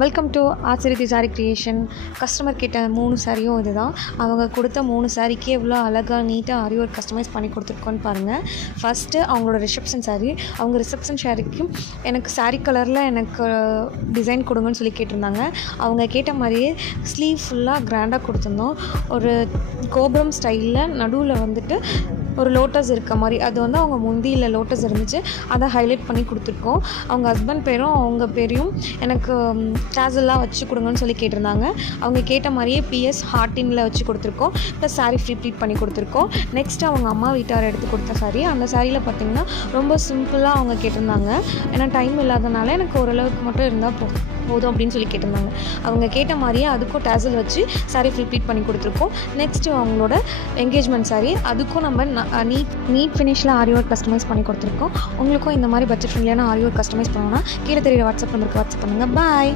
Welcome to Asirithi sari creation. Customer கேட்ட 3 சாரியும் இது தான். அவங்க கொடுத்த 3 சாரிக்கு எவ்வளோ அழகாக நீட்டாக ஆரி ஒர்க் கஸ்டமைஸ் பண்ணி கொடுத்துருக்கோன்னு பாருங்கள். ஃபஸ்ட்டு அவங்களோட ரிசப்ஷன் சாரி. அவங்க ரிசப்ஷன் சாரிக்கும் எனக்கு சாரி கலரில் எனக்கு டிசைன் கொடுங்கன்னு சொல்லி கேட்டிருந்தாங்க. அவங்க கேட்ட மாதிரியே ஸ்லீவ் ஃபுல்லாக கிராண்டாக கொடுத்துருந்தோம். ஒரு கோபுரம் ஸ்டைலில் நடுவில் வந்துட்டு ஒரு லோட்டஸ் இருக்க மாதிரி, அது வந்து அவங்க முந்தியில் லோட்டஸ் இருந்துச்சு, அதை ஹைலைட் பண்ணி கொடுத்துருக்கோம். அவங்க ஹஸ்பண்ட் பேரும் அவங்க பேரையும் எனக்கு டேசல்லாம் வச்சு கொடுங்கன்னு சொல்லி கேட்டிருந்தாங்க. அவங்க கேட்ட மாதிரியே பிஎஸ் ஹார்டினில் வச்சு கொடுத்துருக்கோம். ப்ளஸ் சாரீ ஃப்ரீ ப்ளீட் பண்ணி கொடுத்துருக்கோம். நெக்ஸ்ட்டு அவங்க அம்மா வீட்டார் எடுத்து கொடுத்த சாரீ. அந்த சாரியில் பார்த்திங்கன்னா ரொம்ப சிம்பிளாக அவங்க கேட்டிருந்தாங்க. ஏன்னா டைம் இல்லாதனால எனக்கு ஓரளவுக்கு மட்டும் இருந்தால் போதும் அப்படின்னு சொல்லி கேட்டிருந்தாங்க. அவங்க கேட்ட மாதிரியே அதுக்கும் டேசல் வச்சு சாரீ ஃப்ரீ ப்ளீட் பண்ணி கொடுத்துருக்கோம். நெக்ஸ்ட்டு அவங்களோட என்கேஜ்மெண்ட் சாரீ, அதுக்கும் நம்ம நீட் ஃபினிஷில் ஆரி ஒர்க் கஸ்டமைஸ் பண்ணி கொடுத்துருக்கோம். உங்களுக்கும் இந்த மாதிரி பட்ஜெட் ஃப்ரெண்ட்லியான ஆரி ஒர்க் கஸ்டமைஸ் பண்ணணும்னா கீழே தெரியுற வாட்ஸ்அப் நம்பருக்கு வாட்ஸ்அப் பண்ணுங்கள். பாய்.